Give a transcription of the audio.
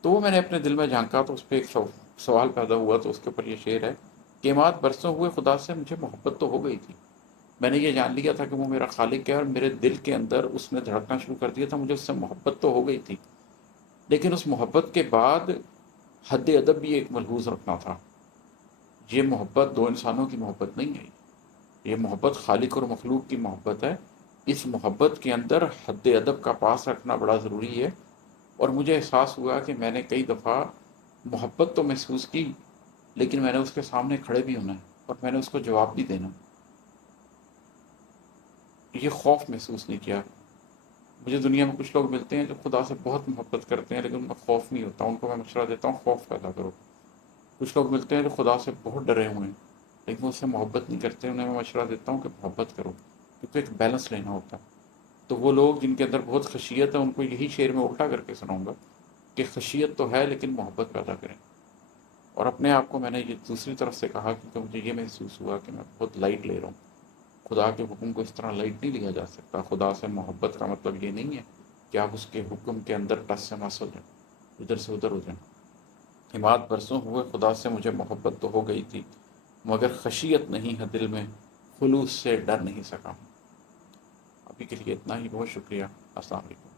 تو وہ میں نے اپنے دل میں جھانکا تو اس پہ ایک سوال پیدا ہوا، تو اس کے اوپر یہ شعر ہے کہ مات برسوں ہوئے خدا سے مجھے محبت تو ہو گئی تھی، میں نے یہ جان لیا تھا کہ وہ میرا خالق ہے، اور میرے دل کے اندر اس نے دھڑکنا شروع کر دیا تھا، مجھے اس سے محبت تو ہو گئی تھی، لیکن اس محبت کے بعد حد ادب بھی ایک ملحوظ رکھنا تھا۔ یہ محبت دو انسانوں کی محبت نہیں ہے، یہ محبت خالق اور مخلوق کی محبت ہے۔ اس محبت کے اندر حد ادب کا پاس رکھنا بڑا ضروری ہے۔ اور مجھے احساس ہوا کہ میں نے کئی دفعہ محبت تو محسوس کی، لیکن میں نے اس کے سامنے کھڑے بھی ہونا ہے اور میں نے اس کو جواب بھی دینا، یہ خوف محسوس نہیں کیا۔ مجھے دنیا میں کچھ لوگ ملتے ہیں جو خدا سے بہت محبت کرتے ہیں، لیکن ان میں خوف نہیں ہوتا، ان کو میں مشورہ دیتا ہوں خوف پیدا کرو۔ کچھ لوگ ملتے ہیں جو خدا سے بہت ڈرے ہوئے ہیں، لیکن اس سے محبت نہیں کرتے، انہیں میں مشورہ دیتا ہوں کہ محبت کرو، کیونکہ ایک بیلنس لینا ہوتا ہے۔ تو وہ لوگ جن کے اندر بہت خشیت ہے، ان کو یہی شعر میں الٹا کر کے سناؤں گا کہ خشیت تو ہے لیکن محبت پیدا کریں۔ اور اپنے آپ کو میں نے یہ دوسری طرف سے کہا، کیونکہ مجھے یہ محسوس ہوا کہ میں بہت لائٹ لے رہا ہوں۔ خدا کے حکم کو اس طرح لائٹ نہیں لیا جا سکتا۔ خدا سے محبت کا مطلب یہ نہیں ہے کہ آپ اس کے حکم کے اندر ٹس سے مس ہو جائیں، ادھر سے ادھر ہو جائیں۔ حماد برسوں ہوئے خدا سے مجھے محبت تو ہو گئی تھی، مگر خشیت نہیں ہے دل میں، خلوص سے ڈر نہیں سکا ہوں۔ ابھی کے لیے اتنا ہی، بہت شکریہ، السلام علیکم۔